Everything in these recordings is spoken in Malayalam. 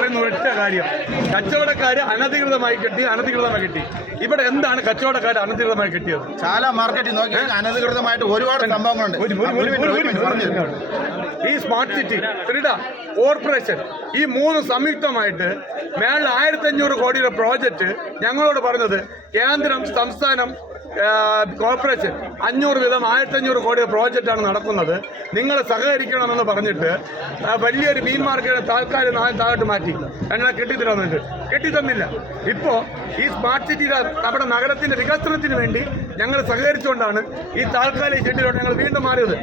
പറയുന്ന ഒരൊറ്റ കാര്യം, കച്ചവടക്കാര് അനധികൃതമായി കിട്ടി. ഇവിടെ എന്താണ് കച്ചവടക്കാർ അനധികൃതമായി കിട്ടിയത്? ചാല മാർക്കറ്റിൽ നോക്കി അനധികൃതമായിട്ട് ഒരുപാട് സംഭവങ്ങളുണ്ട്. ഈ സ്മാർട്ട് സിറ്റി, ക്രീഡ, കോർപ്പറേഷൻ ഈ മൂന്ന് സംയുക്തമായിട്ട് മേളിൽ 1500 കോടിയുടെ പ്രോജക്റ്റ് ഞങ്ങളോട് പറഞ്ഞത് കേന്ദ്രം, സംസ്ഥാനം, കോർപ്പറേഷൻ 500 വീതം 1500 കോടിയുടെ പ്രോജക്റ്റാണ് നടക്കുന്നത്, നിങ്ങൾ സഹകരിക്കണമെന്ന് പറഞ്ഞിട്ട് വലിയൊരു മീൻ മാർക്കറ്റ് താൽക്കാലിക താഴോട്ട് മാറ്റി. എന്നാൽ കെട്ടിത്തന്നില്ല. ഇപ്പോൾ ഈ സ്മാർട്ട് സിറ്റിയുടെ നമ്മുടെ നഗരത്തിന്റെ വികസനത്തിന് വേണ്ടി ഞങ്ങൾ സഹകരിച്ചുകൊണ്ടാണ് ഈ താൽക്കാലിക ഷെഡിലോട്ട് ഞങ്ങൾ വീണ്ടും മാറിയത്.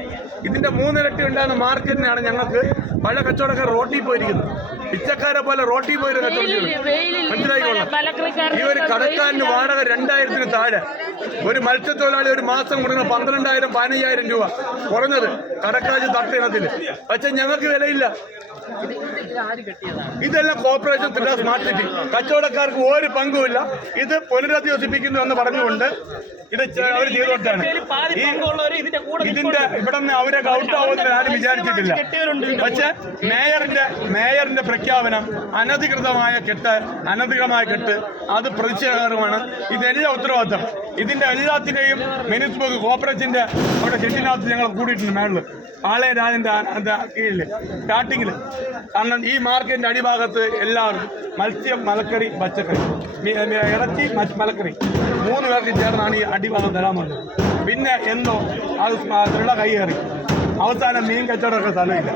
ഇതിന്റെ 3 ഇരട്ടി ഉണ്ടാകുന്ന മാർക്കറ്റിനാണ് ഞങ്ങൾക്ക് പല കച്ചവടക്കാർ റോട്ടിൽ പോയിരിക്കുന്നത്. പിച്ചക്കാരെ പോലെ റോട്ടിൽ പോയൊരു കച്ചവടം മനസ്സിലായിക്കോളാം. ഈ ഒരു കടക്കാരന് വാടക 2000-ന് താഴെ, ഒരു മത്സ്യത്തൊഴിലാളി ഒരു മാസം കൊടുക്കുന്ന 12,000-15,000 രൂപ കുറഞ്ഞത് കടക്കാര് തട്ടിനത്തിൽ. പക്ഷെ ഞങ്ങൾക്ക് വിലയില്ല. ഇതെല്ലാം കോർപ്പറേഷൻ സ്മാർട്ട് സിറ്റി, കച്ചവടക്കാർക്ക് ഒരു പങ്കുമില്ല. ഇത് പുനരധിവസിപ്പിക്കുന്നു എന്ന് പറഞ്ഞുകൊണ്ട് ഇത് അവർ ചെയ്തോട്ടാണ്. ഇതിന്റെ ഇവിടെ നിന്ന് അവരെ ഔട്ടാവുമെന്ന് ആരും വിചാരിച്ചിട്ടില്ല. പക്ഷെ മേയറിന്റെ പ്രഖ്യാപനം അനധികൃതമായ കെട്ട് അത് പ്രതിഷേധകരമാണ്. ഇതെല്ലാം ഉത്തരവാദിത്തം. ഇതിന്റെ എല്ലാത്തിനെയും മിനിറ്റ്സ് ബുക്ക് കോർപ്പറേഷന്റെ അവിടെ ഷെഡിനകത്ത് ഞങ്ങൾ കൂടിയിട്ടുണ്ട്. മേളിൽ പാളയരാജന്റെ കീഴിൽ സ്റ്റാർട്ടിങ്ങിൽ. കാരണം ഈ മാർക്കറ്റിന്റെ അടിഭാഗത്ത് എല്ലാവർക്കും മത്സ്യം, മലക്കറി, പച്ചക്കറി, ഇറച്ചി, മലക്കറി 3 പേർക്ക് ചേർന്നാണ് ഈ അടിഭാഗം തരാമെന്നുള്ളത്. പിന്നെ എന്തോ അത് കൈയേറി അവസാനം മീൻ കച്ചവടമൊക്കെ സ്ഥലമില്ല.